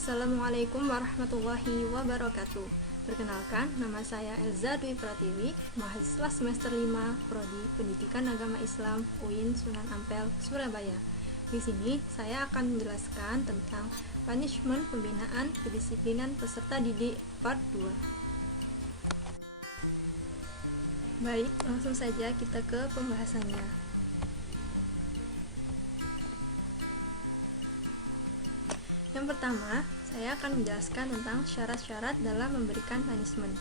Assalamualaikum warahmatullahi wabarakatuh. Perkenalkan, nama saya Elza Dwi Pratiwi, mahasiswa semester 5 Prodi Pendidikan Agama Islam UIN Sunan Ampel, Surabaya. Di sini saya akan menjelaskan tentang punishment pembinaan kedisiplinan peserta didik part 2. Baik, langsung saja kita ke pembahasannya. Yang pertama, saya akan menjelaskan tentang syarat-syarat dalam memberikan punishment.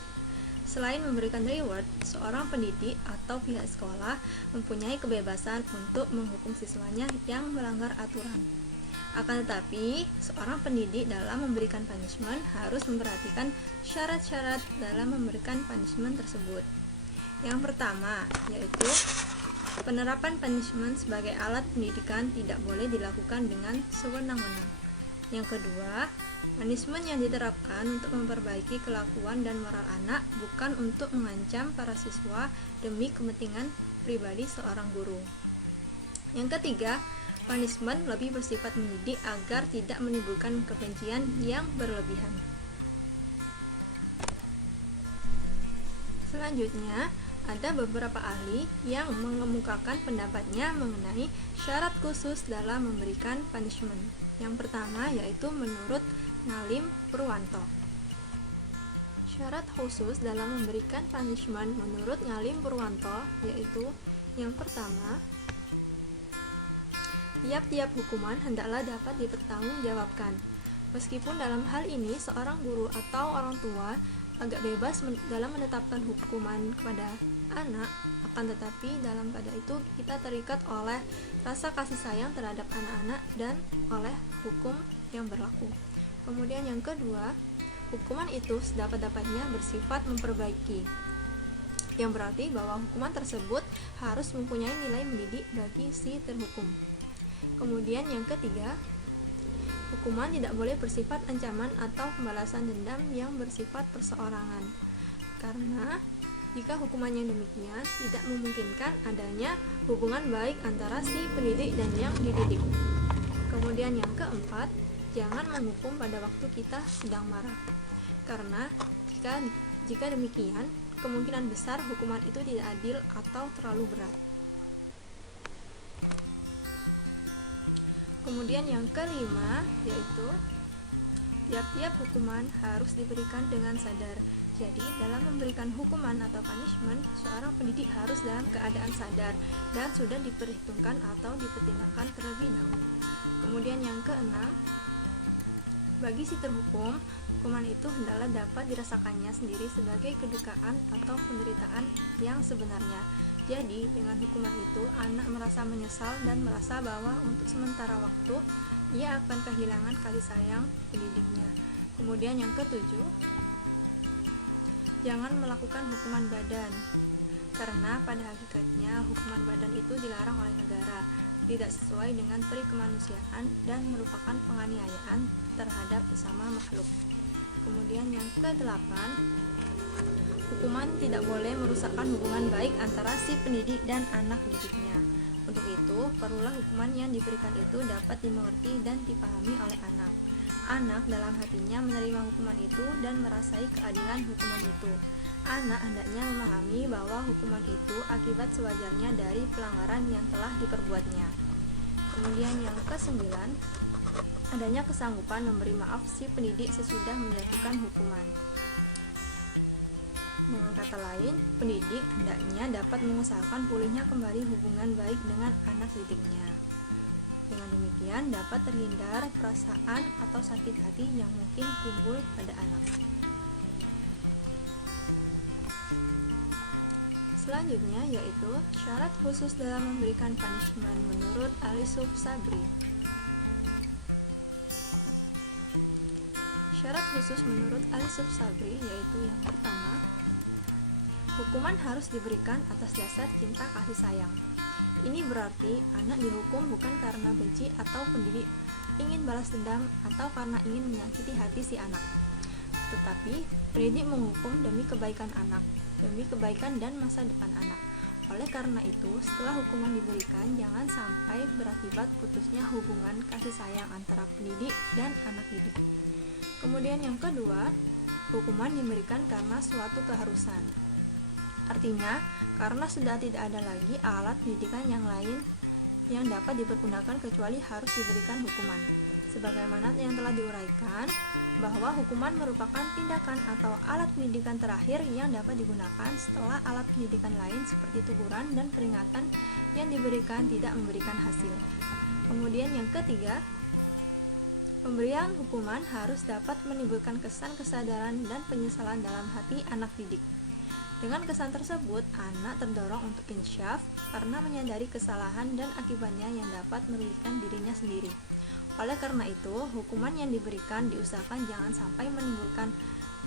Selain memberikan reward, seorang pendidik atau pihak sekolah mempunyai kebebasan untuk menghukum siswanya yang melanggar aturan. Akan tetapi, seorang pendidik dalam memberikan punishment harus memperhatikan syarat-syarat dalam memberikan punishment tersebut. Yang pertama, yaitu penerapan punishment sebagai alat pendidikan tidak boleh dilakukan dengan sewenang-wenang. Yang kedua, punishment yang diterapkan untuk memperbaiki kelakuan dan moral anak, bukan untuk mengancam para siswa demi kepentingan pribadi seorang guru. Yang ketiga, punishment lebih bersifat mendidik agar tidak menimbulkan kebencian yang berlebihan. Selanjutnya, ada beberapa ahli yang mengemukakan pendapatnya mengenai syarat khusus dalam memberikan punishment. Yang pertama yaitu menurut Ngalim Purwanto. Syarat khusus dalam memberikan punishment menurut Ngalim Purwanto yaitu yang pertama, tiap-tiap hukuman hendaklah dapat dipertanggungjawabkan. Meskipun dalam hal ini seorang guru atau orang tua agak bebas dalam menetapkan hukuman kepada anak, akan tetapi dalam pada itu kita terikat oleh rasa kasih sayang terhadap anak-anak dan oleh hukum yang berlaku. Kemudian yang kedua, hukuman itu sedapat-dapatnya bersifat memperbaiki, yang berarti bahwa hukuman tersebut harus mempunyai nilai mendidik bagi si terhukum. Kemudian yang ketiga, hukuman tidak boleh bersifat ancaman atau pembalasan dendam yang bersifat perseorangan, karena jika hukuman yang demikian tidak memungkinkan adanya hubungan baik antara si pendidik dan yang dididik. Kemudian yang keempat, jangan menghukum pada waktu kita sedang marah, karena jika demikian kemungkinan besar hukuman itu tidak adil atau terlalu berat. Kemudian yang kelima yaitu tiap-tiap hukuman harus diberikan dengan sadar. Jadi, dalam memberikan hukuman atau punishment, seorang pendidik harus dalam keadaan sadar dan sudah diperhitungkan atau dipertimbangkan terlebih dahulu. Kemudian yang keenam, bagi si terhukum, hukuman itu hendaklah dapat dirasakannya sendiri sebagai kedukaan atau penderitaan yang sebenarnya. Jadi, dengan hukuman itu, anak merasa menyesal dan merasa bahwa untuk sementara waktu, ia akan kehilangan kasih sayang pendidiknya. Kemudian yang ketujuh, jangan melakukan hukuman badan, karena pada hakikatnya hukuman badan itu dilarang oleh negara, tidak sesuai dengan peri kemanusiaan dan merupakan penganiayaan terhadap sesama makhluk. Kemudian yang kedelapan, hukuman tidak boleh merusakkan hubungan baik antara si pendidik dan anak didiknya. Untuk itu, perlulah hukuman yang diberikan itu dapat dimengerti dan dipahami oleh anak. Anak dalam hatinya menerima hukuman itu dan merasai keadilan hukuman itu. Anak hendaknya memahami bahwa hukuman itu akibat sewajarnya dari pelanggaran yang telah diperbuatnya. Kemudian yang kesembilan, adanya kesanggupan memberi maaf si pendidik sesudah menjatuhkan hukuman. Dengan kata lain, pendidik hendaknya dapat mengusahakan pulihnya kembali hubungan baik dengan anak didiknya. Dengan demikian dapat terhindar perasaan atau sakit hati yang mungkin timbul pada anak. Selanjutnya yaitu syarat khusus dalam memberikan punishment menurut Alisuf Sabri. Syarat khusus menurut Alisuf Sabri yaitu yang pertama, hukuman harus diberikan atas dasar cinta kasih sayang. Ini berarti anak dihukum bukan karena benci atau pendidik ingin balas dendam atau karena ingin menyakiti hati si anak. Tetapi pendidik menghukum demi kebaikan anak, demi kebaikan dan masa depan anak. Oleh karena itu, setelah hukuman diberikan, jangan sampai berakibat putusnya hubungan kasih sayang antara pendidik dan anak didik. Kemudian yang kedua, hukuman diberikan karena suatu keharusan. Artinya, karena sudah tidak ada lagi alat pendidikan yang lain yang dapat dipergunakan kecuali harus diberikan hukuman. Sebagaimana yang telah diuraikan, bahwa hukuman merupakan tindakan atau alat pendidikan terakhir yang dapat digunakan setelah alat pendidikan lain seperti teguran dan peringatan yang diberikan tidak memberikan hasil. Kemudian yang ketiga, pemberian hukuman harus dapat menimbulkan kesan kesadaran dan penyesalan dalam hati anak didik. Dengan kesan tersebut, anak terdorong untuk insyaf karena menyadari kesalahan dan akibatnya yang dapat merugikan dirinya sendiri. Oleh karena itu, hukuman yang diberikan diusahakan jangan sampai menimbulkan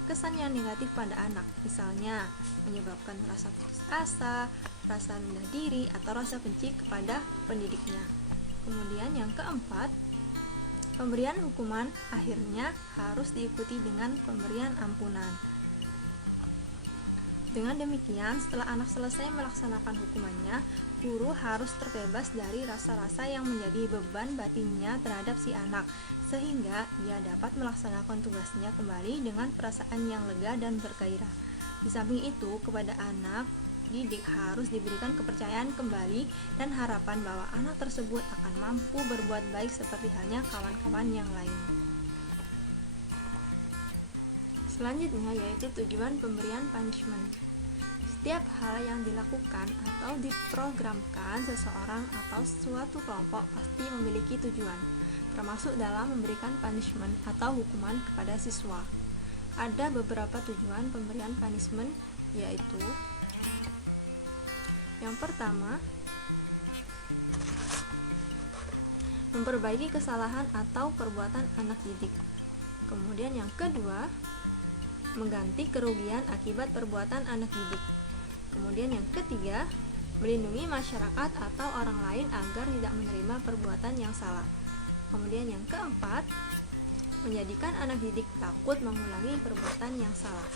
kesan yang negatif pada anak, misalnya menyebabkan rasa putus asa, rasa rendah diri, atau rasa benci kepada pendidiknya. Kemudian yang keempat, pemberian hukuman akhirnya harus diikuti dengan pemberian ampunan. Dengan demikian, setelah anak selesai melaksanakan hukumannya, guru harus terbebas dari rasa-rasa yang menjadi beban batinnya terhadap si anak, sehingga ia dapat melaksanakan tugasnya kembali dengan perasaan yang lega dan bergairah. Di samping itu, kepada anak didik harus diberikan kepercayaan kembali dan harapan bahwa anak tersebut akan mampu berbuat baik seperti halnya kawan-kawan yang lain. Selanjutnya yaitu tujuan pemberian punishment. Setiap hal yang dilakukan atau diprogramkan seseorang atau suatu kelompok pasti memiliki tujuan, termasuk dalam memberikan punishment atau hukuman kepada siswa. Ada beberapa tujuan pemberian punishment, yaitu yang pertama, memperbaiki kesalahan atau perbuatan anak didik. Kemudian yang kedua, mengganti kerugian akibat perbuatan anak didik. Kemudian yang ketiga, melindungi masyarakat atau orang lain agar tidak menerima perbuatan yang salah. Kemudian yang keempat, menjadikan anak didik takut mengulangi perbuatan yang salah.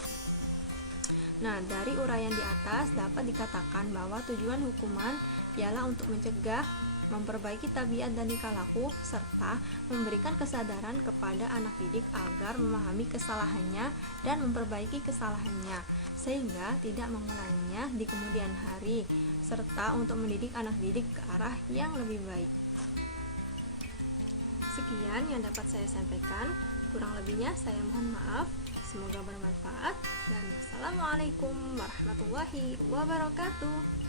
Nah, dari uraian di atas dapat dikatakan bahwa tujuan hukuman ialah untuk mencegah, memperbaiki tabiat dan tingkah laku, serta memberikan kesadaran kepada anak didik agar memahami kesalahannya dan memperbaiki kesalahannya, sehingga tidak mengulanginya di kemudian hari, serta untuk mendidik anak didik ke arah yang lebih baik. Sekian yang dapat saya sampaikan, kurang lebihnya saya mohon maaf. Semoga bermanfaat dan wassalamualaikum warahmatullahi wabarakatuh.